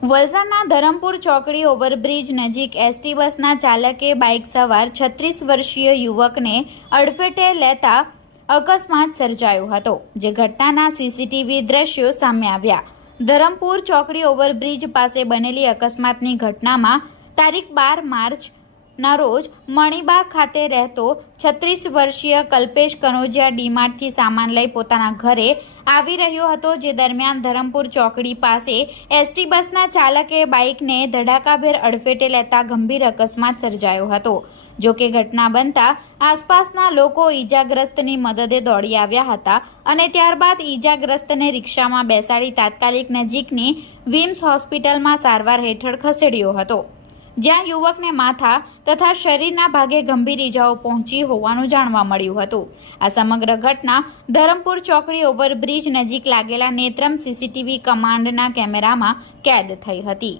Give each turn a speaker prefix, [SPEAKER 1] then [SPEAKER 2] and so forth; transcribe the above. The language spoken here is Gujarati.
[SPEAKER 1] વલસાડના ધરમપુર ચોકડી ઓવરબ્રિજ નજીક એસટી બસના ચાલકે બાઇક સવાર છત્રીસ વર્ષીય યુવકને અડફેટે લેતા અકસ્માત સર્જાયો હતો, જે ઘટનાના સીસીટીવી દ્રશ્યો સામે આવ્યા. ધરમપુર ચોકડી ઓવરબ્રિજ પાસે બનેલી અકસ્માતની ઘટનામાં તારીખ બાર માર્ચ ના રોજ મણિબાગ ખાતે રહેતો છત્રીસ વર્ષીય કલ્પેશ કનોજિયા ડીમાર્ટથી સામાન લઈ પોતાના ઘરે આવી રહ્યો હતો જે દરમિયાન ધરમપુર ચોકડી પાસે એસટી બસના ચાલકે બાઇકને ધડાકાભેર અડફેટે લેતા ગંભીર અકસ્માત સર્જાયો હતો. જો કે ઘટના બનતા આસપાસના લોકો ઈજાગ્રસ્તની મદદે દોડી આવ્યા હતા અને ત્યારબાદ ઈજાગ્રસ્તને રિક્ષામાં બેસાડી તાત્કાલિક નજીકની વિમ્સ હોસ્પિટલમાં સારવાર હેઠળ ખસેડ્યો હતો. જ્યાં યુવકને માથા તથા શરીરના ભાગે ગંભીર ઈજાઓ પહોંચી હોવાનું જાણવા મળ્યું હતું. આ સમગ્ર ઘટના ધરમપુર ચોકડી ઓવરબ્રિજ નજીક લાગેલા નેત્રમ સીસીટીવી કમાન્ડના કેમેરામાં કેદ થઈ હતી.